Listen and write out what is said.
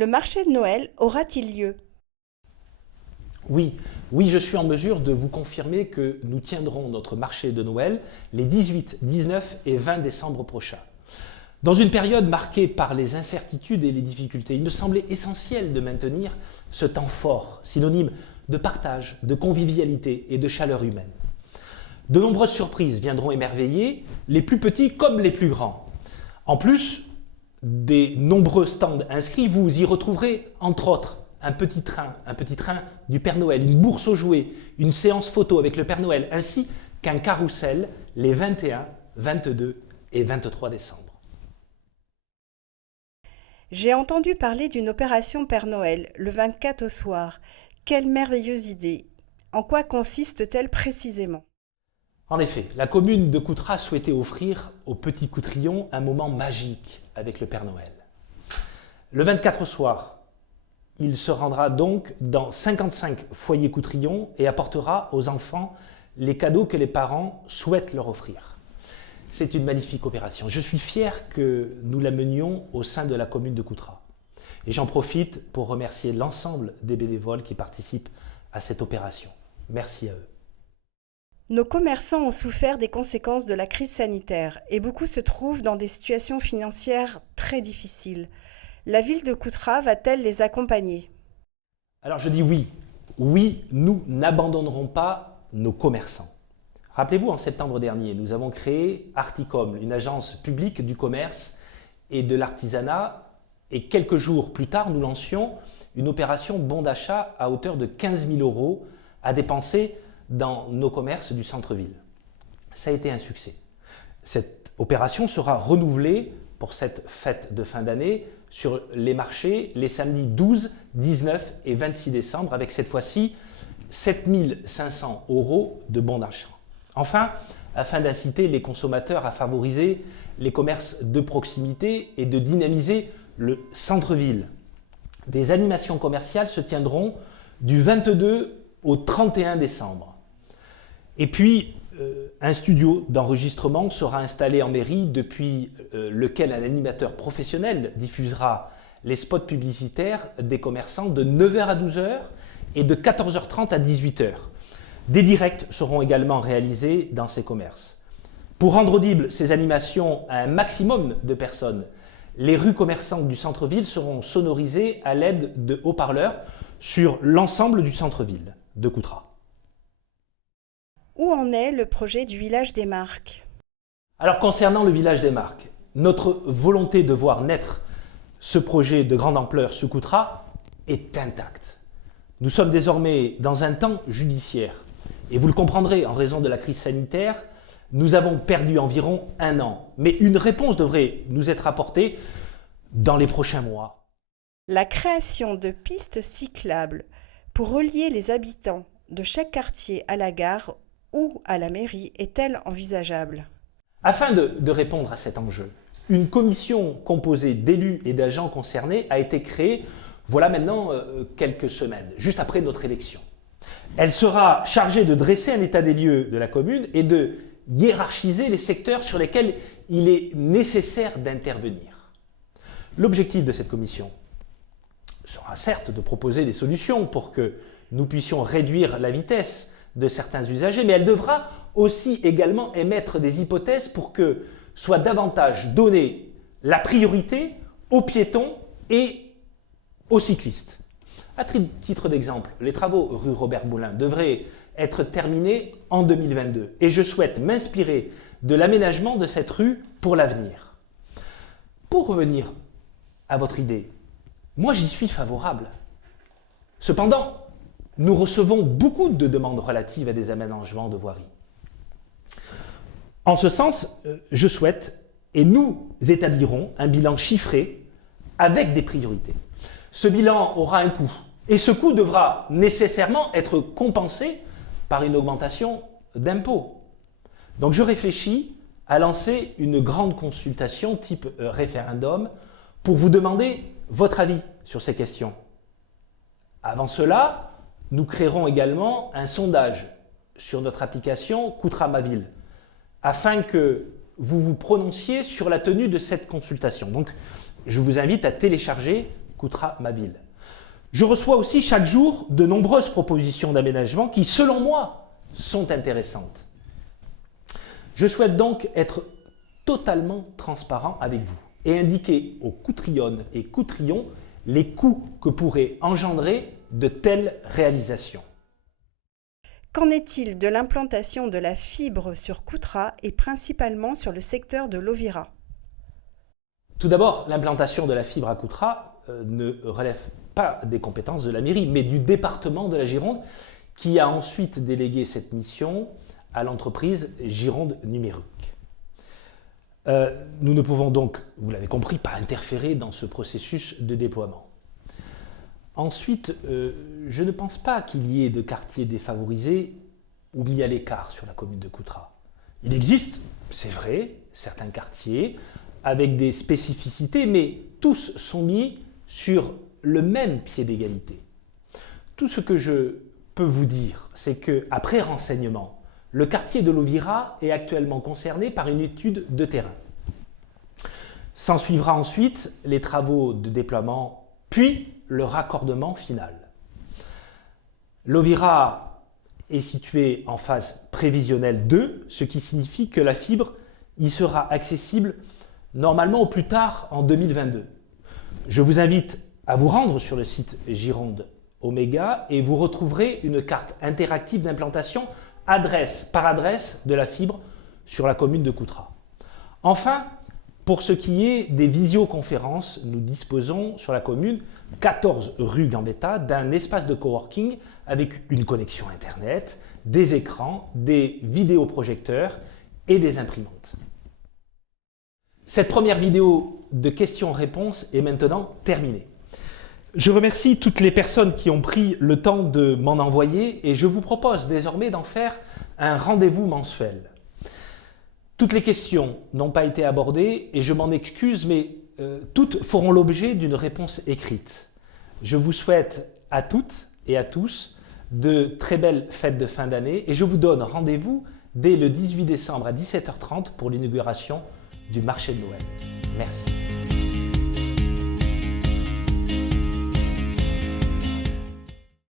le marché de Noël aura-t-il lieu? Oui, oui, je suis en mesure de vous confirmer que nous tiendrons notre marché de Noël les 18, 19 et 20 décembre prochains. Dans une période marquée par les incertitudes et les difficultés, il me semblait essentiel de maintenir ce temps fort, synonyme de partage, de convivialité et de chaleur humaine. De nombreuses surprises viendront émerveiller les plus petits comme les plus grands. En plus des nombreux stands inscrits, vous y retrouverez entre autres un petit train du Père Noël, une bourse aux jouets, une séance photo avec le Père Noël, ainsi qu'un carrousel les 21, 22 et 23 décembre. J'ai entendu parler d'une opération Père Noël, le 24 au soir. Quelle merveilleuse idée! En quoi consiste-t-elle précisément? En effet, la commune de Coutras souhaitait offrir aux petits Coutrillons un moment magique avec le Père Noël. Le 24 au soir, il se rendra donc dans 55 foyers Coutrillons et apportera aux enfants les cadeaux que les parents souhaitent leur offrir. C'est une magnifique opération. Je suis fier que nous la menions au sein de la commune de Coutras. Et j'en profite pour remercier l'ensemble des bénévoles qui participent à cette opération. Merci à eux. Nos commerçants ont souffert des conséquences de la crise sanitaire et beaucoup se trouvent dans des situations financières très difficiles. La ville de Coutras va-t-elle les accompagner? Alors je dis oui. Oui, nous n'abandonnerons pas nos commerçants. Rappelez-vous, en septembre dernier, nous avons créé Articom, une agence publique du commerce et de l'artisanat. Et quelques jours plus tard, nous lancions une opération bon d'achat à hauteur de 15 000 € à dépenser dans nos commerces du centre-ville. Ça a été un succès. Cette opération sera renouvelée pour cette fête de fin d'année sur les marchés les samedis 12, 19 et 26 décembre avec cette fois-ci 7 500 € de bons d'achat. Enfin, afin d'inciter les consommateurs à favoriser les commerces de proximité et de dynamiser le centre-ville, des animations commerciales se tiendront du 22 au 31 décembre. Et puis, un studio d'enregistrement sera installé en mairie depuis lequel un animateur professionnel diffusera les spots publicitaires des commerçants de 9h à 12h et de 14h30 à 18h. Des directs seront également réalisés dans ces commerces. Pour rendre audibles ces animations à un maximum de personnes, les rues commerçantes du centre-ville seront sonorisées à l'aide de haut-parleurs sur l'ensemble du centre-ville de Coutras. Où en est le projet du village des marques? Alors concernant le village des marques, notre volonté de voir naître ce projet de grande ampleur sous Coutras est intacte. Nous sommes désormais dans un temps judiciaire et vous le comprendrez, en raison de la crise sanitaire, nous avons perdu environ 1 an. Mais une réponse devrait nous être apportée dans les prochains mois. La création de pistes cyclables pour relier les habitants de chaque quartier à la gare ou à la mairie est-elle envisageable? Afin de répondre à cet enjeu, une commission composée d'élus et d'agents concernés a été créée voilà maintenant quelques semaines, juste après notre élection. Elle sera chargée de dresser un état des lieux de la commune et de hiérarchiser les secteurs sur lesquels il est nécessaire d'intervenir. L'objectif de cette commission sera certes de proposer des solutions pour que nous puissions réduire la vitesse de certains usagers, mais elle devra aussi également émettre des hypothèses pour que soit davantage donnée la priorité aux piétons et aux cyclistes. À titre d'exemple, les travaux rue Robert Moulin devraient être terminés en 2022 et je souhaite m'inspirer de l'aménagement de cette rue pour l'avenir. Pour revenir à votre idée, moi j'y suis favorable. Cependant, nous recevons beaucoup de demandes relatives à des aménagements de voirie. En ce sens, je souhaite et nous établirons un bilan chiffré avec des priorités. Ce bilan aura un coût et ce coût devra nécessairement être compensé par une augmentation d'impôts. Donc je réfléchis à lancer une grande consultation type référendum pour vous demander votre avis sur ces questions. Avant cela, nous créerons également un sondage sur notre application Coutras ma ville afin que vous vous prononciez sur la tenue de cette consultation. Donc je vous invite à télécharger Coutras ma ville. Je reçois aussi chaque jour de nombreuses propositions d'aménagement qui, selon moi, sont intéressantes. Je souhaite donc être totalement transparent avec vous et indiquer aux Coutrionnes et Coutrions les coûts que pourraient engendrer de telles réalisations. Qu'en est-il de l'implantation de la fibre sur Coutras et principalement sur le secteur de l'Auvira? Tout d'abord, l'implantation de la fibre à Coutras ne relève pas des compétences de la mairie, mais du département de la Gironde qui a ensuite délégué cette mission à l'entreprise Gironde Numérique. Nous ne pouvons donc, vous l'avez compris, pas interférer dans ce processus de déploiement. Ensuite, je ne pense pas qu'il y ait de quartiers défavorisés ou mis à l'écart sur la commune de Coutras. Il existe, c'est vrai, certains quartiers avec des spécificités, mais tous sont mis sur le même pied d'égalité. Tout ce que je peux vous dire, c'est qu'après renseignement, le quartier de l'Auvira est actuellement concerné par une étude de terrain. S'en suivra ensuite les travaux de déploiement, puis le raccordement final. L'Auvira est situé en phase prévisionnelle 2, ce qui signifie que la fibre y sera accessible normalement au plus tard en 2022. Je vous invite à vous rendre sur le site Gironde Oméga et vous retrouverez une carte interactive d'implantation adresse par adresse de la fibre sur la commune de Coutras. Enfin, pour ce qui est des visioconférences, nous disposons sur la commune 14 rue Gambetta d'un espace de coworking avec une connexion Internet, des écrans, des vidéoprojecteurs et des imprimantes. Cette première vidéo de questions-réponses est maintenant terminée. Je remercie toutes les personnes qui ont pris le temps de m'en envoyer et je vous propose désormais d'en faire un rendez-vous mensuel. Toutes les questions n'ont pas été abordées et je m'en excuse, mais toutes feront l'objet d'une réponse écrite. Je vous souhaite à toutes et à tous de très belles fêtes de fin d'année et je vous donne rendez-vous dès le 18 décembre à 17h30 pour l'inauguration du marché de Noël. Merci.